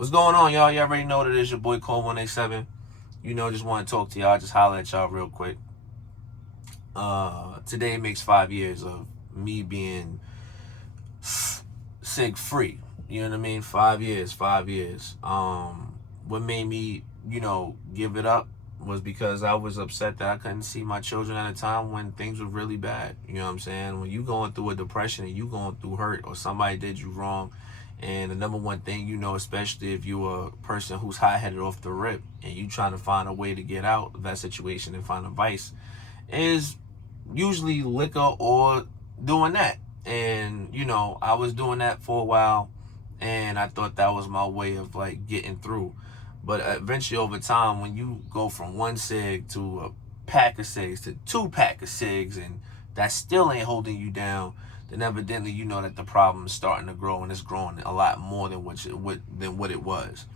What's going on, y'all? Y'all already know what it is. Your boy Cole 187. Just want to talk to y'all. Just holler at y'all real quick. Today makes 5 years of me being sig free. You know what I mean? 5 years, 5 years. What made me, give it up was because I was upset that I couldn't see my children at a time when things were really bad. You know what I'm saying? When you going through a depression and you going through hurt or somebody did you wrong, and the number one thing, especially if you're a person who's hot-headed off the rip and you trying to find a way to get out of that situation and find a vice, is usually liquor or doing that. And, I was doing that for a while and I thought that was my way of like getting through. But eventually over time, when you go from one cig to a pack of cigs to 2 pack of cigs and that still ain't holding you down, then evidently you know that the problem is starting to grow and it's growing a lot more than what it was.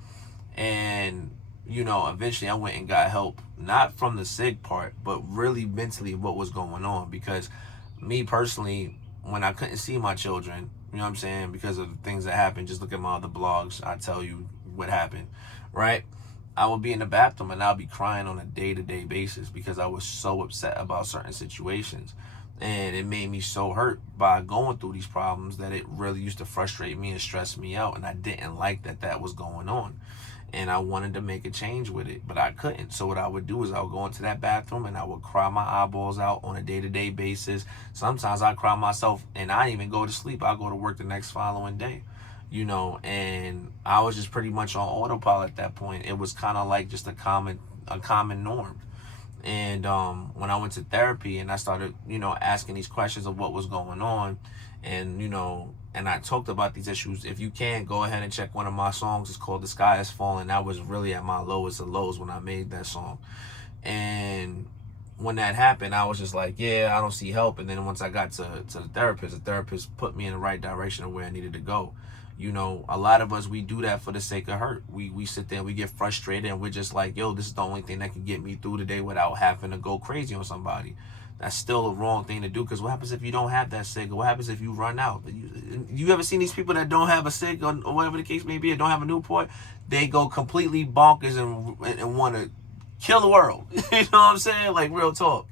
And eventually I went and got help, not from the sig part, but really mentally what was going on. Because me personally, when I couldn't see my children, you know what I'm saying, because of the things that happened, just look at my other blogs, I tell you what happened, right? I would be in the bathroom and I'll be crying on a day-to-day basis because I was so upset about certain situations. And it made me so hurt by going through these problems that it really used to frustrate me and stress me out. And I didn't like that was going on. And I wanted to make a change with it, but I couldn't. So what I would do is I would go into that bathroom and I would cry my eyeballs out on a day-to-day basis. Sometimes I cry myself and I didn't even go to sleep. I go to work the next following day, and I was just pretty much on autopilot at that point. It was kind of like just a common norm. And when I went to therapy and I started, asking these questions of what was going on, and and I talked about these issues. If you can, go ahead and check one of my songs. It's called "The Sky Is Falling." That was really at my lowest of lows when I made that song. And when that happened, I was just like, yeah, I don't see help. And then once I got to the therapist put me in the right direction of where I needed to go. A lot of us, we do that for the sake of hurt. We sit there, we get frustrated, and we're just like, yo, this is the only thing that can get me through today without having to go crazy on somebody. That's still a wrong thing to do, because what happens if you don't have that cig? Or what happens if you run out? You ever seen these people that don't have a cig or whatever the case may be, or don't have a Newport? They go completely bonkers and want to kill the world. You know what I'm saying? Like, real talk.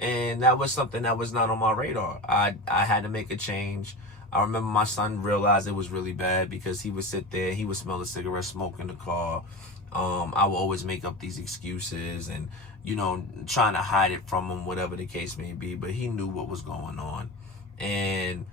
And that was something that was not on my radar. I had to make a change. I remember my son realized it was really bad because he would sit there, he would smell the cigarette smoke in the car. I would always make up these excuses and, trying to hide it from him, whatever the case may be. But he knew what was going on. And,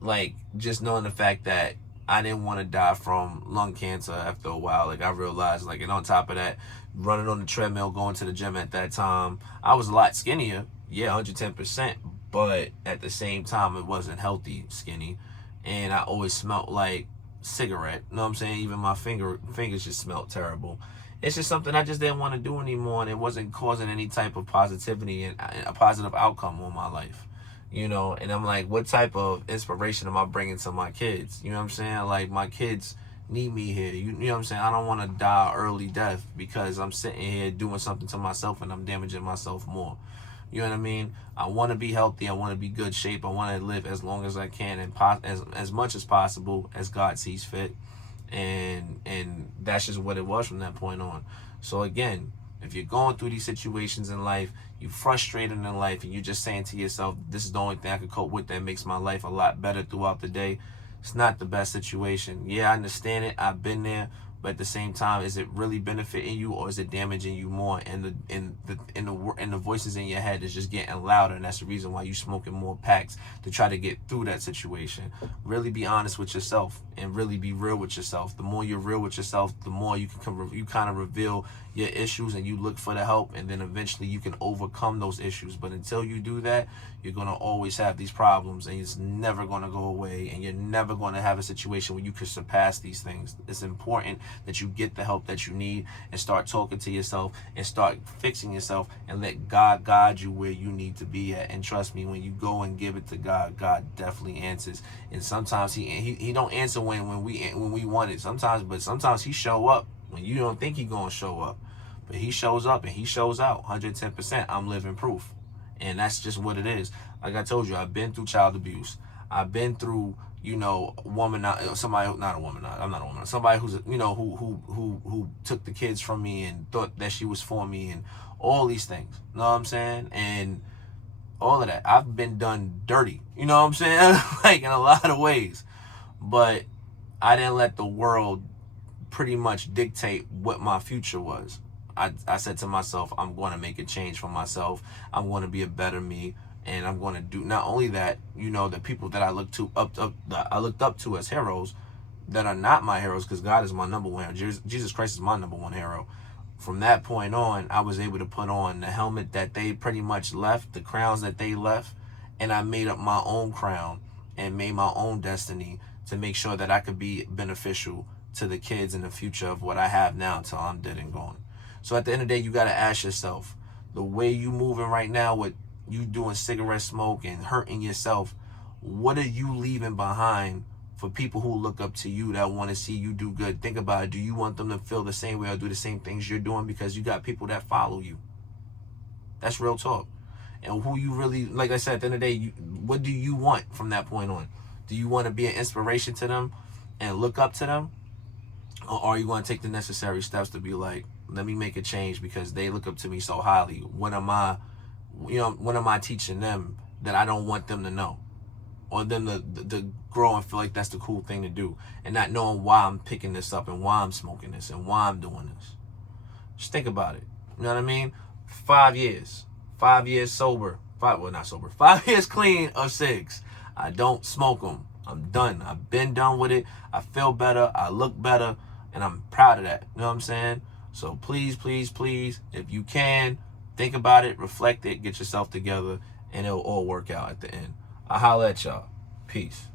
like, just knowing the fact that I didn't want to die from lung cancer after a while. Like, I realized, like, and on top of that, running on the treadmill, going to the gym at that time, I was a lot skinnier. Yeah, 110%. But at the same time, it wasn't healthy skinny. And I always smelled like cigarette. You know what I'm saying? Even my fingers just smelled terrible. It's just something I just didn't want to do anymore. And it wasn't causing any type of positivity and a positive outcome on my life. And I'm like, what type of inspiration am I bringing to my kids? You know what I'm saying? Like, my kids need me here. You know what I'm saying? I don't want to die early death because I'm sitting here doing something to myself and I'm damaging myself more. You know what I mean? I want to be healthy. I want to be good shape. I want to live as long as I can and as much as possible as God sees fit. And that's just what it was from that point on. So again, if you're going through these situations in life, you're frustrated in life, and you're just saying to yourself, this is the only thing I can cope with that makes my life a lot better throughout the day, it's not the best situation. Yeah, I understand it. I've been there. But at the same time, is it really benefiting you or is it damaging you more? And the voices in your head is just getting louder, and that's the reason why you smoking more packs to try to get through that situation. Really be honest with yourself and really be real with yourself. The more you're real with yourself, the more you kind of reveal your issues and you look for the help, and then eventually you can overcome those issues. But until you do that, you're gonna always have these problems, and it's never gonna go away, and you're never gonna have a situation where you can surpass these things. It's important that you get the help that you need and start talking to yourself and start fixing yourself and let God guide you where you need to be at. And trust me, when you go and give it to God, God definitely answers. And sometimes he don't answer when we want it. Sometimes he show up when you don't think he gonna show up. But he shows up and he shows out 110%. I'm living proof. And that's just what it is. Like I told you, I've been through child abuse. I've been through you know, woman, somebody, not a woman, I'm not a woman, somebody who's, you know, who took the kids from me and thought that she was for me and all these things. You know what I'm saying? And all of that. I've been done dirty. You know what I'm saying? Like in a lot of ways. But I didn't let the world pretty much dictate what my future was. I said to myself, I'm going to make a change for myself. I'm going to be a better me. And I'm going to do not only that, you know, the people that I looked up to as heroes that are not my heroes, because God is my number one hero. Jesus Christ is my number one hero. From that point on, I was able to put on the helmet that they pretty much left, the crowns that they left, and I made up my own crown and made my own destiny to make sure that I could be beneficial to the kids in the future of what I have now until I'm dead and gone. So at the end of the day, you got to ask yourself, the way you moving right now with you doing cigarette smoke and hurting yourself, what are you leaving behind for people who look up to you that want to see you do good? Think about it. Do you want them to feel the same way or do the same things you're doing? Because you got people that follow you. That's real talk. And who you really, like I said, at the end of the day, what do you want from that point on? Do you want to be an inspiration to them and look up to them? Or are you going to take the necessary steps to be like, let me make a change because they look up to me so highly? What am I teaching them that I don't want them to know? Or them to grow and feel like that's the cool thing to do, and not knowing why I'm picking this up and why I'm smoking this and why I'm doing this. Just think about it. You know what I mean? 5 years. 5 years sober. Not sober. 5 years clean of cigs. I don't smoke them. I'm done. I've been done with it. I feel better. I look better. And I'm proud of that. You know what I'm saying? So please, please, please, if you can, think about it, reflect it, get yourself together, and it'll all work out at the end. I'll holler at y'all. Peace.